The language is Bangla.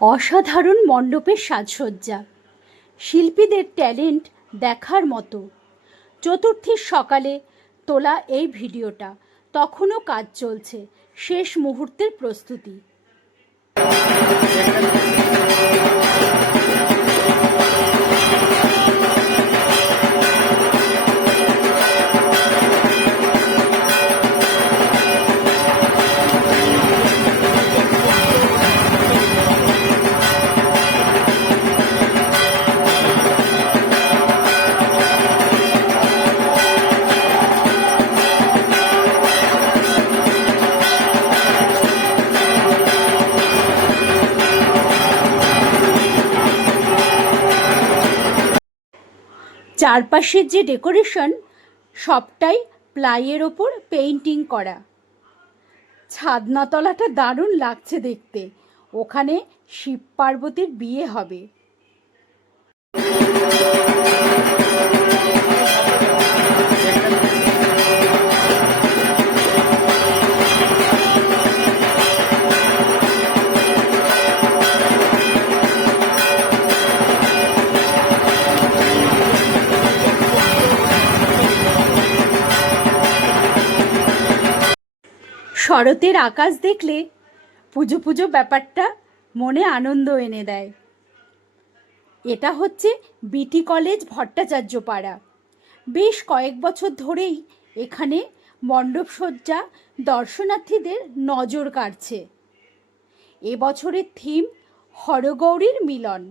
অসাধারণ মণ্ডপের সাজসজ্জা, শিল্পীদের ট্যালেন্ট দেখার মতো। চতুর্থীর সকালে তোলা এই ভিডিওটা, তখনও কাজ চলছে, শেষ মুহূর্তের প্রস্তুতি। চারপাশের যে ডেকোরেশন, সবটাই প্লাইয়ের ওপর পেইন্টিং করা। ছাদনাতলাটা দারুণ লাগছে দেখতে। ওখানে শিব পার্বতীর বিয়ে হবে। শরতের আকাশ দেখলে পুজো পুজো ব্যাপারটা মনে আনন্দ এনে দেয়। এটা হচ্ছে বিটি কলেজ ভট্টাচার্য পাড়া। বেশ কয়েক বছর ধরেই এখানে মণ্ডপসজ্জা দর্শনার্থীদের নজর কাড়ছে। এবছরের থিম হরগৌরীর মিলন।